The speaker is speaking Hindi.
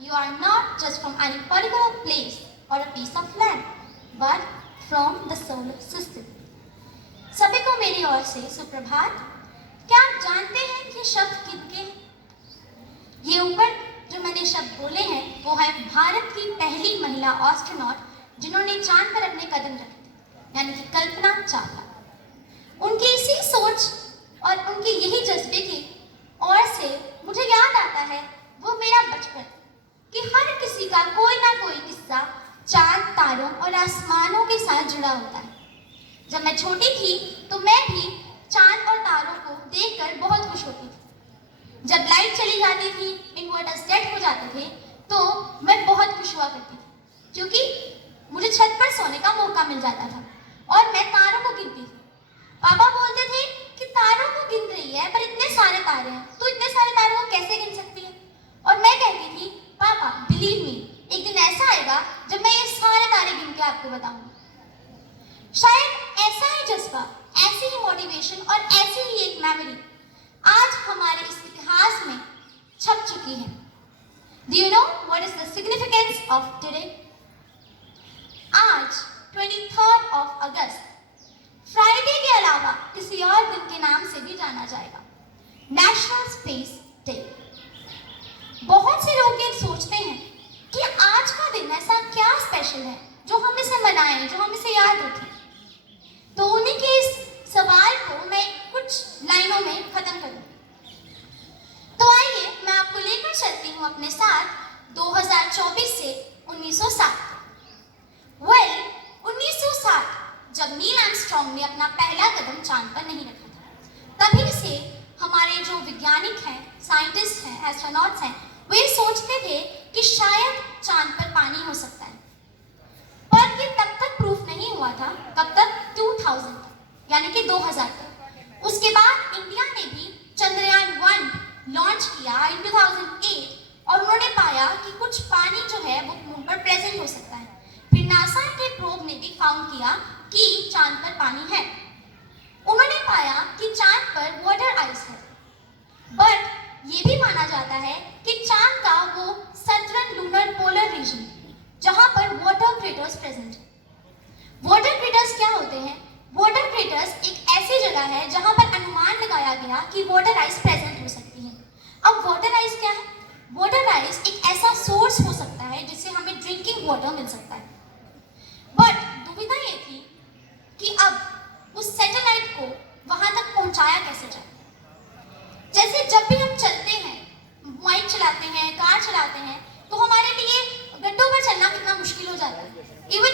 You are not just from any particular place or a piece of land, but from the solar system. सभी को मेरी ओर से सुप्रभात। क्या आप जानते हैं ये शब्द किनके हैं? ये ऊपर जो मैंने शब्द बोले हैं वो है भारत की पहली महिला एस्ट्रोनॉट जिन्होंने चांद पर अपने कदम रखे थे, यानी कि कल्पना चावला। उनकी इसी सोच और उनके यही जज्बे की ओर से मुझे याद आता है वो मेरा बचपन, कि हर किसी का कोई ना कोई किस्सा चांद, तारों और आसमानों के साथ जुड़ा होता है। जब मैं छोटी थी तो मैं भी चांद और तारों को देखकर बहुत खुश होती थी। जब लाइट चली जाती थी, इन्वर्टर्स डेड हो जाते थे, तो मैं बहुत खुश हुआ करती थी क्योंकि मुझे छत पर सोने का मौका मिल जाता था और मैं तारों को गिनती थी। पापा बोलते थे कि तारों को गिन रही है, पर इतने सारे तारे हैं, तो इतने सारे तारों को कैसे गिन सकती है? और मैं कहती थी, पापा बिलीव मी, एक दिन ऐसा आएगा जब मैं ये सारे तारे गिन के आपको बताऊंगी। शायद ऐसा ही जज्बा, ऐसी ही मोटिवेशन और ऐसी ही एक मेमोरी आज हमारे इस इतिहास में छप चुकी है। Do you know what is the significance of today? आज 23rd of अगस्त फ्राइडे के अलावा किसी और दिन के नाम से भी जाना जाएगा, नेशनल स्पेस डे। बहुत से लोग ये सोचते हैं कि आज का दिन ऐसा क्या स्पेशल है जो हम इसे मनाएं, जो हम इसे याद रखें। तो उन्हीं के इस सवाल को मैं कुछ लाइनों में खत्म करूं। तो आइए मैं आपको लेकर चलती हूं अपने साथ 2024 से 1960। 1960 जब नील आर्मस्ट्रांग ने अपना पहला कदम चांद पर नहीं रखा था, तभी से हमारे जो वैज्ञानिक हैं, साइंटिस्ट हैं, एस्ट्रोनॉट्स हैं, वे सोचते थे कि शायद चांद पर पानी हो सकता है। पर ये तब तक प्रूफ नहीं हुआ था, कब तक? 2000 तक, यानी कि 2000 तक। उसके बाद इंडिया ने भी चंद्रयान 1 लॉन्च किया इन 2008 और उन्होंने पाया कि कुछ पानी जो है वो मून पर प्रेजेंट हो सकता है। फिर नासा के प्रोब ने भी फाउंड किया कि चांद पर पानी है। उन्होंने पाया कि चांद पर वाटर आइस है, बट ये भी माना जाता है कि चांद का वो सदर्न लूनर पोलर रीजन जहां पर वाटर क्रेटर्स प्रेजेंट है। वाटर क्रेटर्स क्या होते हैं? वाटर क्रेटर्स एक ऐसी जगह है जहां पर अनुमान लगाया गया कि वाटर आइस प्रेजेंट हो सकती है। अब वाटर आइस क्या है? वाटर आइस एक ऐसा सोर्स हो सकता है जिससे हमें ड्रिंकिंग वाटर मिल सकता है। बट दुविधा ये थी कि अब उस सैटेलाइट को वहां तक पहुंचाया कैसे जाए। जैसे जब भी हम चलते हैं, बाइक चलाते हैं, कार चलाते हैं, तो हमारे लिए गड्ढों पर चलना कितना मुश्किल हो जाता है। इवन